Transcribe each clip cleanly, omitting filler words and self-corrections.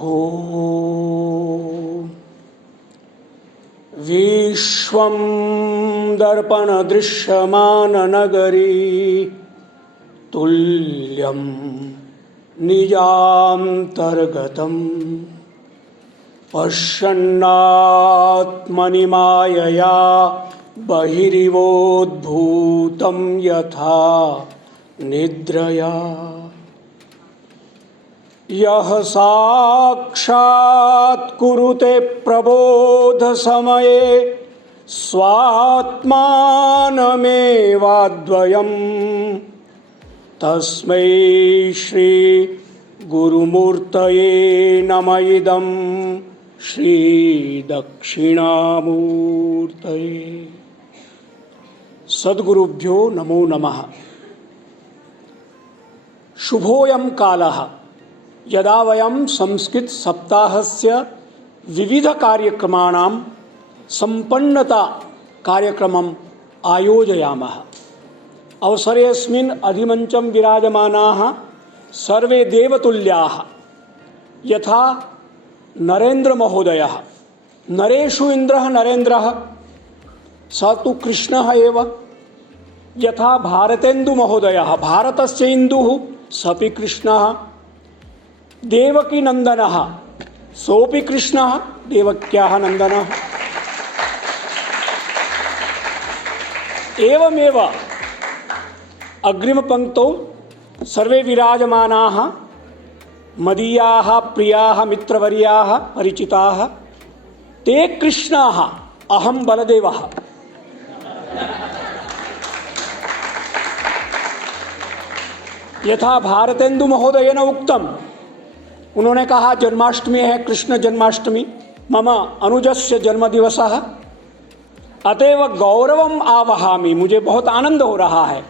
ॐ विश्वं दर्पणदृश्यमाननगरी तुल्यं निजान्तर्गतं पश्यन्नात्मनि मायया बहिरिवोद्भूतं यथा निद्रया यः साक्षात् कुरुते प्रबोधसमये स्वात्मानमेवाद्वयम् तस्मै श्री गुरुमूर्तये नमः इदं श्री दक्षिणामूर्तये। सद्गुरुभ्यो नमो नमः। शुभोऽयं कालः यदा वयं संस्कृत सप्ताहस्य विविध कार्यक्रमाणां सम्पन्नता कार्यक्रमम् आयोजयामः। अवसरेऽस्मिन् अधिमञ्चं विराजमानाः सर्वे देवतुल्याः यथा नरेन्द्र महोदयः, नरेषु इन्द्रः नरेन्द्रः स तु कृष्णः एव, यथा भारतेन्दु महोदयः, भारतस्य इन्दुः सपि कृष्णः, देवकी नंदनः सोपि कृष्णः, देवक्याः नंदनः। एवमेव अग्रिमपङ्क्तौ सर्वे विराजमानाः मदीयाः प्रियाः मित्रवर्याः परिचिताः ते कृष्णाः, अहं बलदेवः। यथा भारतेन्दु महोदयेन उक्तम्, उन्होंने कहा जन्माष्टमी है, कृष्ण जन्माष्टमी, मम अनुजस्य जन्मदिवसः, अतएव गौरवम आवहामि, मुझे बहुत आनंद हो रहा है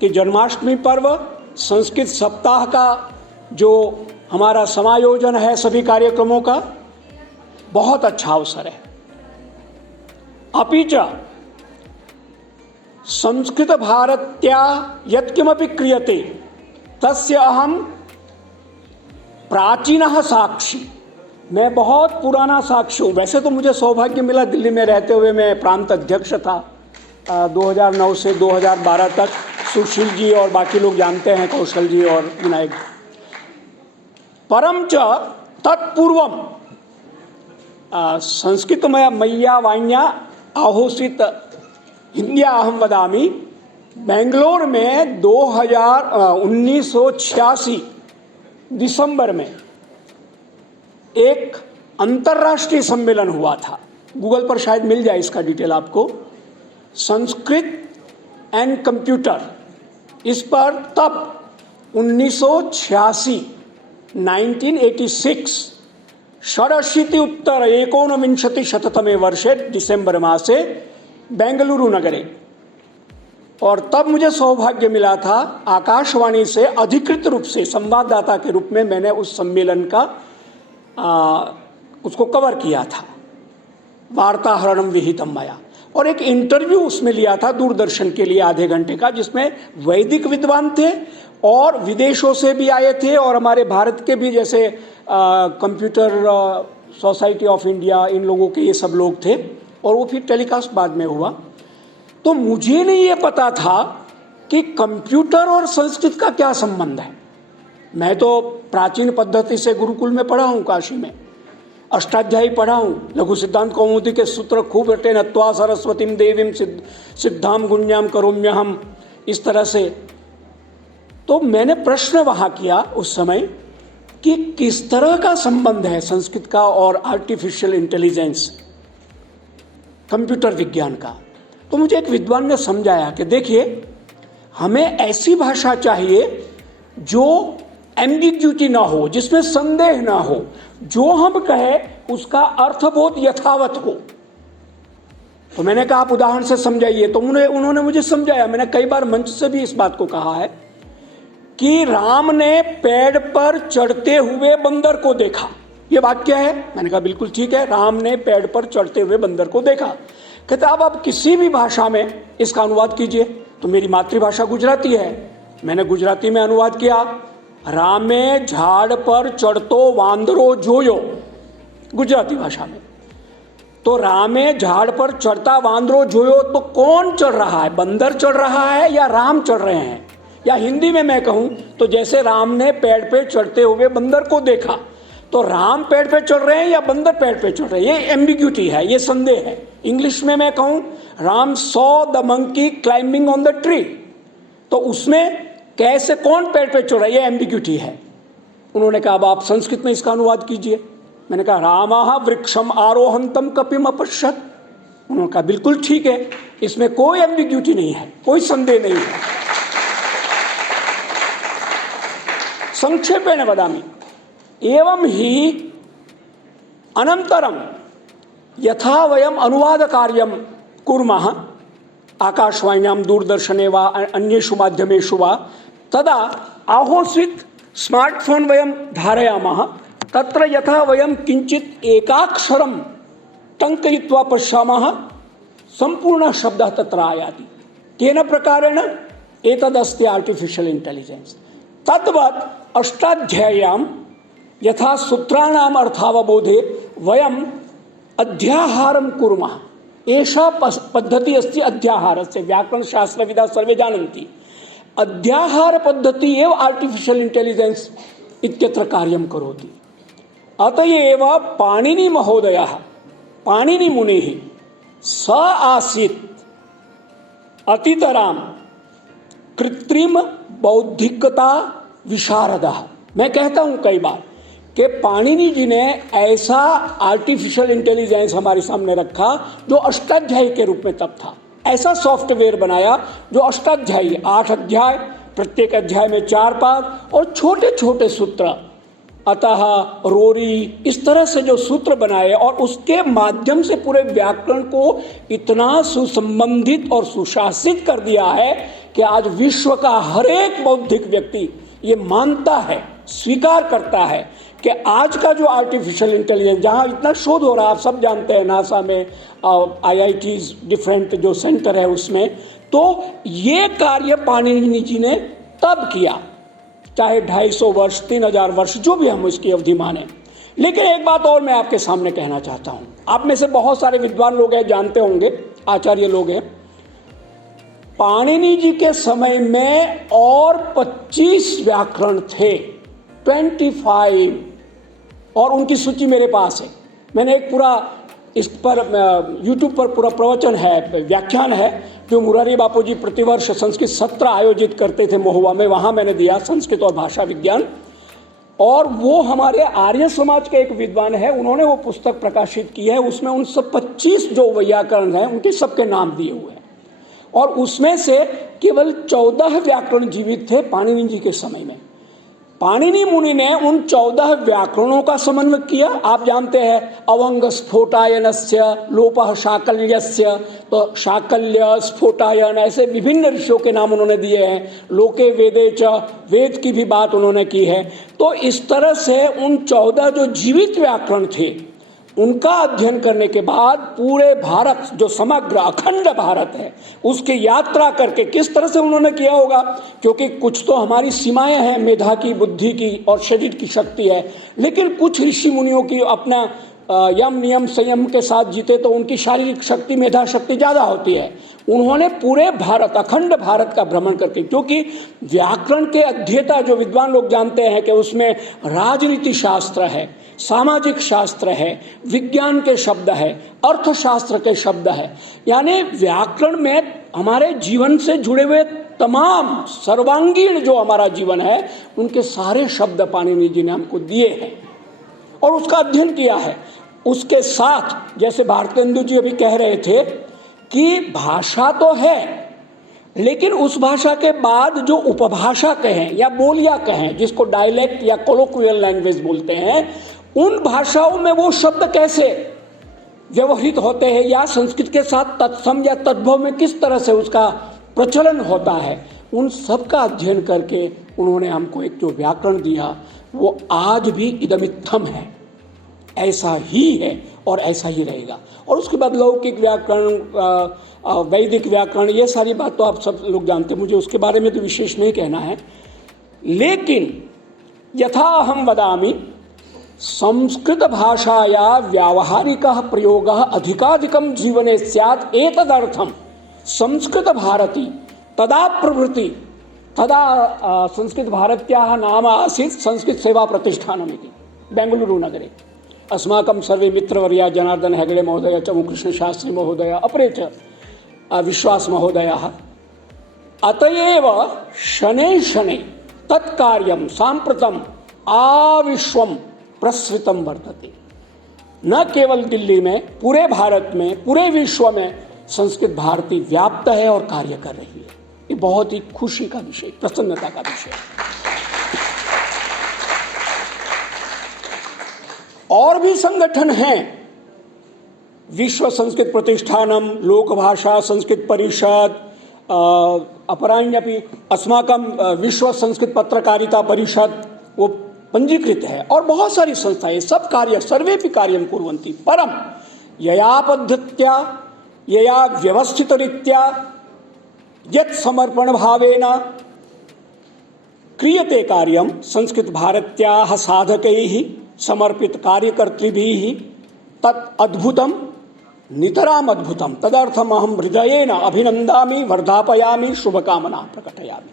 कि जन्माष्टमी पर्व संस्कृत सप्ताह का जो हमारा समायोजन है सभी कार्यक्रमों का, बहुत अच्छा अवसर है। अपि च संस्कृत भारत्या यत्किमपि क्रियते तस्य अहम प्राचीनः साक्षी, मैं बहुत पुराना साक्षी हूँ। वैसे तो मुझे सौभाग्य मिला दिल्ली में रहते हुए, मैं प्रांत अध्यक्ष था 2009 से 2012 तक। सुशील जी और बाकी लोग जानते हैं, कौशल जी और विनायक। परम च तत्पूर्वम संस्कृत मय्या वाण्या आहोसित हिंद्या अहम वदामि, बेंगलोर में 1986 दिसंबर में एक अंतर्राष्ट्रीय सम्मेलन हुआ था। गूगल पर शायद मिल जाए इसका डिटेल आपको, संस्कृत एंड कंप्यूटर। इस पर तब 1986 षडशीति उत्तर एकोनविंशतिशततमे वर्षे डिसेंबर मासे बेंगलुरु नगरे। और तब मुझे सौभाग्य मिला था आकाशवाणी से अधिकृत रूप से संवाददाता के रूप में मैंने उस सम्मेलन का उसको कवर किया था, वार्ताहरणम विहितम मया। और एक इंटरव्यू उसमें लिया था दूरदर्शन के लिए आधे घंटे का, जिसमें वैदिक विद्वान थे और विदेशों से भी आए थे और हमारे भारत के भी, जैसे कंप्यूटर सोसाइटी ऑफ इंडिया, इन लोगों के ये सब लोग थे। और वो फिर टेलीकास्ट बाद में हुआ। तो मुझे नहीं ये पता था कि कंप्यूटर और संस्कृत का क्या संबंध है। मैं तो प्राचीन पद्धति से गुरुकुल में पढ़ा हूँ, काशी में अष्टाध्यायी पढ़ा हूँ, लघु सिद्धांत कौमुदी के सूत्र खूब रटे, नत्वा सरस्वतीम देवीम सिद्धाम गुण्याम करोम्यहम, इस तरह से। तो मैंने प्रश्न वहाँ किया उस समय कि किस तरह का संबंध है संस्कृत का और आर्टिफिशियल इंटेलिजेंस, कंप्यूटर विज्ञान का। तो मुझे एक विद्वान ने समझाया कि देखिए, हमें ऐसी भाषा चाहिए जो एम्बिग्यूटी ना हो, जिसमें संदेह ना हो, जो हम कहें उसका अर्थबोध यथावत हो। तो मैंने कहा आप उदाहरण से समझाइए। तो उन्होंने मुझे समझाया। मैंने कई बार मंच से भी इस बात को कहा है कि राम ने पेड़ पर चढ़ते हुए बंदर को देखा, ये वाक्य है। मैंने कहा बिल्कुल ठीक है, राम ने पेड़ पर चढ़ते हुए बंदर को देखा। कहते अब आप किसी भी भाषा में इसका अनुवाद कीजिए। तो मेरी मातृभाषा गुजराती है, मैंने गुजराती में अनुवाद किया रामे झाड़ पर चढ़तो वांदरो जोयो, गुजराती भाषा में। तो रामे झाड़ पर चढ़ता वांदरो जोयो, तो कौन चढ़ रहा है, बंदर चढ़ रहा है या राम चढ़ रहे हैं? या हिंदी में मैं कहूं तो जैसे राम ने पेड़ पे चढ़ते हुए बंदर को देखा, तो राम पेड़ पे चढ़ रहे हैं या बंदर पेड़ पे चढ़ रहे हैं? ये एम्बिग्यूटी है, ये संदेह है। इंग्लिश में मैं कहूं Ram saw the monkey climbing on the tree, तो उसमें कैसे कौन पेड़ पे चढ़ रहा है, ये एम्बिग्यूटी है। उन्होंने कहा अब आप संस्कृत में इसका अनुवाद कीजिए। मैंने कहा रामाह वृक्षम आरोहंतम कपिम अपश्यत। उन्होंने कहा बिल्कुल ठीक है, इसमें कोई एम्बिग्यूटी नहीं है, कोई संदेह नहीं है। संक्षेपेण वदामि, एवं ही अनंतरम यथा वयम अनुवाद कार्यम कुर्मः आकाशवाण्यां दूरदर्शने वा अन्येषु माध्यमेषु वा, तदा आहोस्वित् स्मार्टफोन वयं धारयामः, तत्र यथा वयं किंचित एकाक्षरं टङ्कयित्वा पश्यामः संपूर्ण शब्दः तत्र आयाति। केन प्रकारेण? एतदस्ति आर्टिफिशियल इंटेलिजेंस। तद्वत् अष्टाध्याय्यां यथा सूत्राणाम अर्थावबोधे वयम अध्याहारं कुर्मः, एषा पद्धति अस्ति अध्याहारस्य। व्याकरणशास्त्रविदा सर्वे जानन्ति, अध्याहार पद्धति एव आर्टिफिशियल इंटेलिजेंस इत्यत्र कार्यं करोति। अतएव पाणिनि महोदयः, पाणिनि मुनिः स आसीत् अतितराम कृत्रिम बौद्धिकता विशारदः। मैं कहता हूं कई बार कि पाणिनि जी ने ऐसा आर्टिफिशियल इंटेलिजेंस हमारे सामने रखा जो अष्टाध्यायी के रूप में तब था। ऐसा सॉफ्टवेयर बनाया जो अष्टाध्यायी, 8 अध्याय, प्रत्येक अध्याय में 4 पाद और छोटे छोटे सूत्र, अतः, रोरी, इस तरह से जो सूत्र बनाए और उसके माध्यम से पूरे व्याकरण को इतना सुसंबंधित और सुशासित कर दिया है कि आज विश्व का हर एक बौद्धिक व्यक्ति ये मानता है, स्वीकार करता है कि आज का जो आर्टिफिशियल इंटेलिजेंस, जहाँ इतना शोध हो रहा है, आप सब जानते हैं, नासा में IITs डिफरेंट जो सेंटर है उसमें, तो ये कार्य पाणिनि जी ने तब किया, चाहे 250 वर्ष, 3000 वर्ष, जो भी हम उसकी अवधि माने। लेकिन एक बात और मैं आपके सामने कहना चाहता हूँ, आप में से बहुत सारे विद्वान लोग हैं, जानते होंगे, आचार्य लोग हैं, पाणिनि जी के समय में और 25 व्याकरण थे, 25, और उनकी सूची मेरे पास है। मैंने एक पूरा इस पर YouTube पर पूरा प्रवचन है, व्याख्यान है, जो मुरारी बापू जी प्रतिवर्ष संस्कृत सत्र आयोजित करते थे महुआ में, वहाँ मैंने दिया, संस्कृत और भाषा विज्ञान। और वो हमारे आर्य समाज के एक विद्वान है, उन्होंने वो पुस्तक प्रकाशित की है, उसमें उन सब 25 जो व्याकरण हैं उनके सबके नाम दिए हुए हैं, और उसमें से केवल 14 व्याकरण जीवित थे पाणिनि जी के समय में। पाणिनि मुनि ने उन 14 व्याकरणों का समन्वय किया। आप जानते हैं अवंग स्फोटायनस्य, लोपः शाकल्यस्य, तो शाकल्य, स्फोटायन, ऐसे विभिन्न ऋषियों के नाम उन्होंने दिए हैं। लोके वेदे च, वेद की भी बात उन्होंने की है। तो इस तरह से उन 14 जो जीवित व्याकरण थे उनका अध्ययन करने के बाद पूरे भारत, जो समग्र अखंड भारत है, उसकी यात्रा करके किस तरह से उन्होंने किया होगा, क्योंकि कुछ तो हमारी सीमाएं हैं, मेधा की, बुद्धि की और शरीर की शक्ति है, लेकिन कुछ ऋषि मुनियों की अपना यम नियम संयम के साथ जीते तो उनकी शारीरिक शक्ति, मेधा शक्ति ज़्यादा होती है। उन्होंने पूरे भारत, अखंड भारत का भ्रमण करके, क्योंकि व्याकरण के अध्येता जो विद्वान लोग जानते हैं कि उसमें राजनीति शास्त्र है, सामाजिक शास्त्र है, विज्ञान के शब्द है, अर्थशास्त्र के शब्द है, यानी व्याकरण में हमारे जीवन से जुड़े हुए तमाम सर्वांगीण जो हमारा जीवन है उनके सारे शब्द पाणिनि जी ने हमको दिए हैं और उसका अध्ययन किया है। उसके साथ जैसे भारतेंदु जी अभी कह रहे थे कि भाषा तो है, लेकिन उस भाषा के बाद जो उपभाषा कहें या बोलिया कहें, जिसको डायलेक्ट या कोलोक्वियल लैंग्वेज बोलते हैं, उन भाषाओं में वो शब्द कैसे व्यवहित होते हैं या संस्कृत के साथ तत्सम या तद्भव में किस तरह से उसका प्रचलन होता है, उन सब का अध्ययन करके उन्होंने हमको एक जो व्याकरण दिया वो आज भी इदमित्थम है, ऐसा ही है और ऐसा ही रहेगा। और उसके बाद लौकिक व्याकरण, वैदिक व्याकरण, ये सारी बात तो आप सब लोग जानते हैं, मुझे उसके बारे में तो विशेष नहीं कहना है। लेकिन यथा अहम वदामि संस्कृत भाषाया व्यावहारिकः प्रयोगः अधिकाधिकं जीवने स्यात् एतदर्थं संस्कृत भारती तदा प्रभृति तदा संस्कृत भारत्याः नाम आसीत् संस्कृत सेवा प्रतिष्ठानम् इति बेंगलुरु नगरे। अस्माकं सर्वे मित्रवर्या जनार्दन हेगड़े महोदय, चमुकृष्ण शास्त्री महोदय, अपरे च विश्वास महोदयः। अतएव शनैः शनैः तत्कार्यं साम्प्रतम् आविश्वं प्रसृतं वर्तते। न केवल दिल्ली में, पूरे भारत में, पूरे विश्व में संस्कृत भारती व्याप्त है और कार्य कर रही है। ये बहुत ही खुशी का विषय, प्रसन्नता का विषय। और भी संगठन हैं, विश्व संस्कृत प्रतिष्ठानम, लोक भाषा संस्कृत परिषद, अपराण्यपि अस्माकं विश्व संस्कृत पत्रकारिता परिषद वो पंजीकृत है, और बहुत सारी संस्थाएं, सब कार्य सर्वेपि कार्यं कुर्वन्ति। परम यया पद्धत्या यया व्यवस्थितरीत्या यत् समर्पण भावेन क्रियते कार्यं संस्कृत भारत्याः साधकैः समर्पित कार्यकर्तृभिः तत् अद्भुतं नितराम अद्भुतम तदर्थम अहम हृदयेन अभिनंदामि, वर्धापयामि, शुभकामना प्रकटयामि।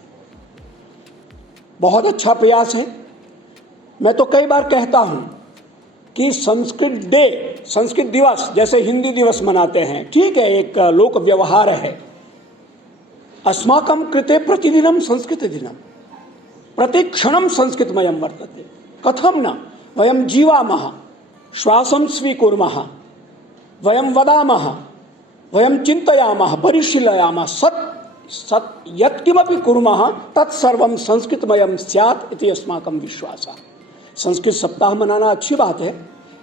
बहुत अच्छा प्रयास है। मैं तो कई बार कहता हूं कि संस्कृत डे, संस्कृत दिवस जैसे हिंदी दिवस मनाते हैं, ठीक है, एक लोक व्यवहार है। अस्माकं कृते प्रतिदिनं संस्कृत दिनं, प्रतिक्षणं संस्कृतमयं वर्तते। कथं न वयं जीवामः, श्वासं स्वीकुर्मः, वयं वदामः, वयं चिन्तयामः, परिशीलयामः, सत् यत्किमपि कुर्मः तत्सर्वं संस्कृतमयं स्यात् इति अस्माकं विश्वासः। संस्कृत सप्ताह मनाना अच्छी बात है।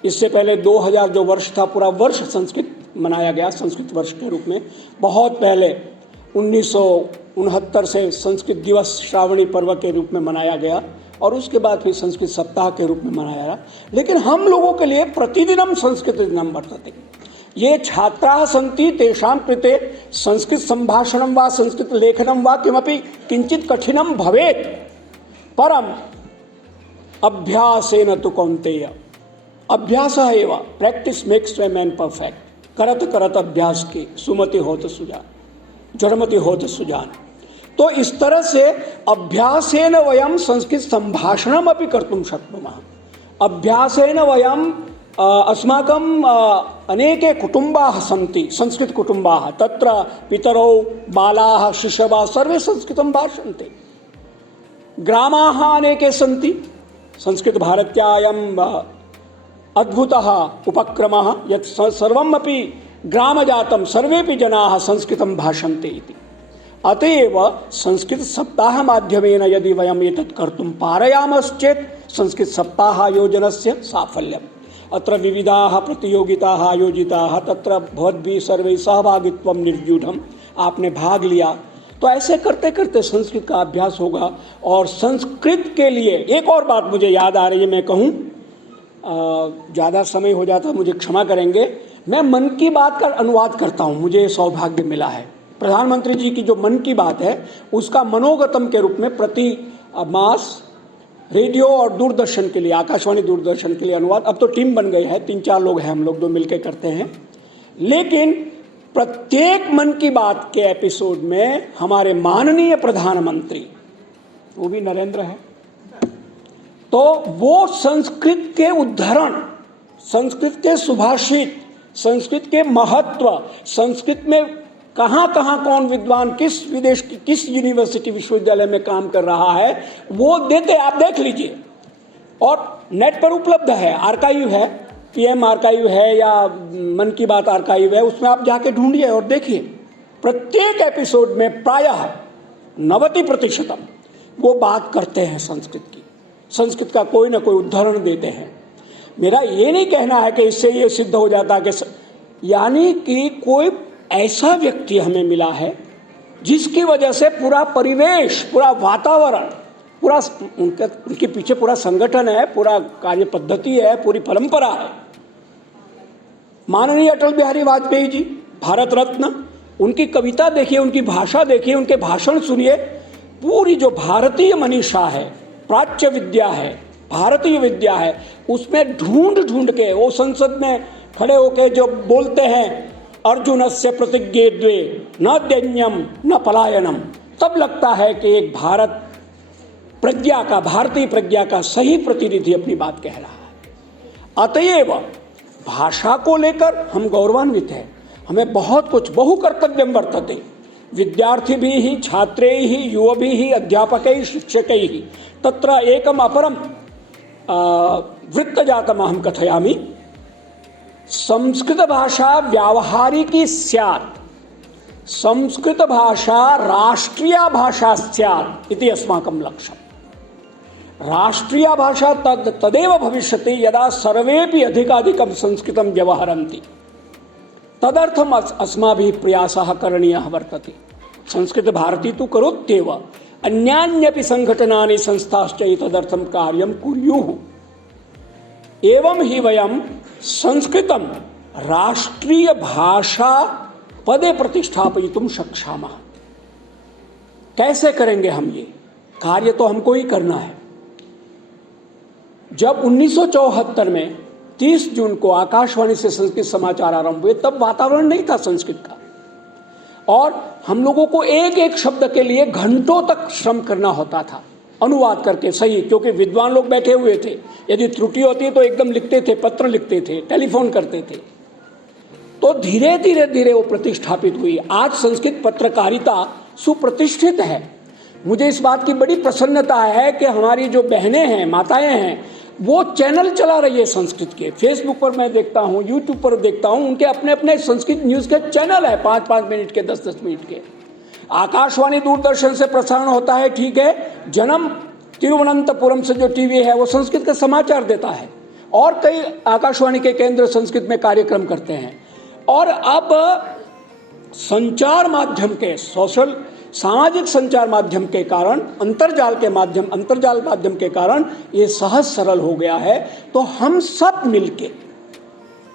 इससे पहले 2000 जो वर्ष था, पूरा वर्ष संस्कृत मनाया गया संस्कृत वर्ष के रूप में। बहुत पहले 1969 से संस्कृत दिवस श्रावणी पर्व के रूप में मनाया गया, और उसके बाद फिर संस्कृत सप्ताह के रूप में मनाया गया। लेकिन हम लोगों के लिए प्रतिदिनं संस्कृत दिनं वर्तते। ये छात्राः सन्ति, तेषां कृते संस्कृत संभाषणं वा संस्कृत लेखनं वा किमपि किंचित कठिनं भवेत्, परम अभ्यासेन तु कौन्तेय, अभ्यासः एव, practice makes a man perfect. करत करत अभ्यास के सुमति होत सुजान, जड़मति होत सुजान। तो इस तरह से अभ्यासेन वयं संस्कृत संभाषणम् अपि कर्तुं शक्नुमः। अभ्यासेन वयं अस्माकं अनेके कुटुम्बाः सन्ति, संस्कृत कुटुम्बाः, तत्र पितरौ बालाः शिशवः सर्वे संस्कृतं भाषन्ते। ग्रामाः अनेके सन्ति। संस्कृत भारत्यायम् अद्भुतः उपक्रमः यत् सर्वमपि ग्रामजातं, सर्वेपि जनाः संस्कृतं भाषन्ते इति। अतएव संस्कृत सप्ताह माध्यमेन यदि वयम् एतत् कर्तुं पारयामश्चेत् संस्कृत सप्ताह आयोजनस्य साफल्यम्। अत्र विविधाः प्रतियोगिताः आयोजिताः, तत्र भवद्भिः सर्वैः सहभागित्वं निर्व्यूढम्, आपने भाग लिया, तो ऐसे करते करते संस्कृत का अभ्यास होगा। और संस्कृत के लिए एक और बात मुझे याद आ रही है, मैं कहूँ, ज़्यादा समय हो जाता, मुझे क्षमा करेंगे। मैं मन की बात का अनुवाद करता हूँ, मुझे सौभाग्य मिला है। प्रधानमंत्री जी की जो मन की बात है उसका मनोगतम के रूप में प्रति मास रेडियो और दूरदर्शन के लिए, आकाशवाणी दूरदर्शन के लिए अनुवाद, अब तो टीम बन गई है, 3-4 लोग हैं हम लोग जो मिलकर करते हैं। लेकिन प्रत्येक मन की बात के एपिसोड में हमारे माननीय प्रधानमंत्री, वो भी नरेंद्र है, तो वो संस्कृत के उद्धरण, संस्कृत के सुभाषित, संस्कृत के महत्व, संस्कृत में कहाँ कहाँ कौन विद्वान किस विदेश की किस यूनिवर्सिटी विश्वविद्यालय में काम कर रहा है, वो देते, आप देख लीजिए। और नेट पर उपलब्ध है, आर्काइव है, पीएम आर्काइव है या मन की बात आर्काइव है, उसमें आप जाके ढूंढिए और देखिए। प्रत्येक एपिसोड में प्रायः 90% वो बात करते हैं संस्कृत की, संस्कृत का कोई ना कोई उदाहरण देते हैं। मेरा ये नहीं कहना है कि इससे ये सिद्ध हो जाता कि यानी कि कोई ऐसा व्यक्ति हमें मिला है जिसकी वजह से पूरा परिवेश, पूरा वातावरण, पूरा उनके पीछे पूरा संगठन है, पूरा कार्य पद्धति है, पूरी परंपरा है। माननीय अटल बिहारी वाजपेयी जी, भारत रत्न, उनकी कविता देखिए, उनकी भाषा देखिए, उनके भाषण सुनिए। पूरी जो भारतीय मनीषा है, प्राच्य विद्या है, भारतीय विद्या है, उसमें ढूंढ ढूंढ के वो संसद में खड़े होके जो बोलते हैं अर्जुनस्य प्रतिज्ञे द्वे न दैन्यम न पलायनम, तब लगता है कि एक भारत प्रज्ञा का, भारतीय प्रज्ञा का सही प्रतिनिधि अपनी बात कह रहा है। अतएव भाषा को लेकर हम गौरवान्वित हैं। हमें बहुत कुछ बहुकर्तव्यम वर्तते, विद्यार्थिभिः छात्रैः युवभिः अध्यापकैः शिक्षकैः तत्र एकम अपरम वृत्तजातम अहम कथयामि। संस्कृत भाषा व्यावहारिकी स्यात्, संस्कृत भाषा राष्ट्रीय भाषा स्यात् इति अस्माकं लक्ष्यम्। राष्ट्रीय भाषा तदेव भविष्यति यदा सर्वेपि अधिकाधिकं संस्कृतं व्यवहरन्ति, तदर्थम अस्माभिः प्रयासः करणीयः वर्तते। संस्कृत भारती तु करोत्येव, अन्यान्यपि संघटनानि संस्थाश्च एतदर्थं कार्यं कुर्युः। एवं ही वयं संस्कृतं राष्ट्रीय भाषा पदे प्रतिष्ठापयितुं शक्षामः। कैसे करेंगे हम ये कार्य? तो हमको ही करना है। जब 1974 में 30 जून को आकाशवाणी से संस्कृत समाचार आरंभ हुए, तब वातावरण नहीं था संस्कृत का, और हम लोगों को एक एक शब्द के लिए घंटों तक श्रम करना होता था अनुवाद करके सही, क्योंकि विद्वान लोग बैठे हुए थे। यदि त्रुटि होती तो एकदम लिखते थे, पत्र लिखते थे, टेलीफोन करते थे। तो धीरे धीरे धीरे वो प्रतिष्ठापित हुई। आज संस्कृत पत्रकारिता सुप्रतिष्ठित है। मुझे इस बात की बड़ी प्रसन्नता है कि हमारी जो बहनें हैं, माताएं हैं, वो चैनल चला रही है संस्कृत के। फेसबुक पर मैं देखता हूँ, यूट्यूब पर देखता हूँ, उनके अपने अपने संस्कृत न्यूज़ के चैनल है, 5-5 मिनट के, 10-10 मिनट के। आकाशवाणी दूरदर्शन से प्रसारण होता है, ठीक है। जन्म तिरुवनंतपुरम से जो टीवी है वो संस्कृत का समाचार देता है, और कई आकाशवाणी के केंद्र संस्कृत में कार्यक्रम करते हैं। और अब संचार माध्यम के, सोशल सामाजिक संचार माध्यम के कारण, अंतर्जाल माध्यम के कारण ये सहज सरल हो गया है। तो हम सब मिलके,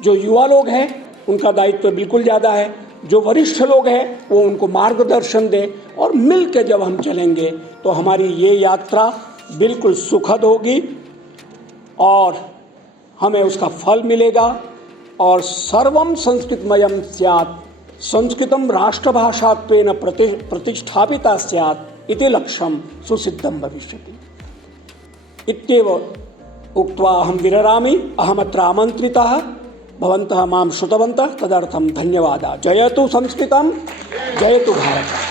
जो युवा लोग हैं उनका दायित्व बिल्कुल ज़्यादा है, जो वरिष्ठ लोग हैं वो उनको मार्गदर्शन दें, और मिल के जब हम चलेंगे तो हमारी ये यात्रा बिल्कुल सुखद होगी और हमें उसका फल मिलेगा। और सर्वम संस्कृतमयम स्यात्, संस्कृतं राष्ट्रभाषात्वेन प्रतिष्ठापिता स्यात् इति लक्ष्यं सुसिद्धं भविष्यति इत्येव उक्त्वा अहं विररामि। अहमत्र आमन्त्रितः, भवन्तः मां श्रुतवन्तः, तदर्थं धन्यवादः। जयतु संस्कृतं, जयतु भारतम्।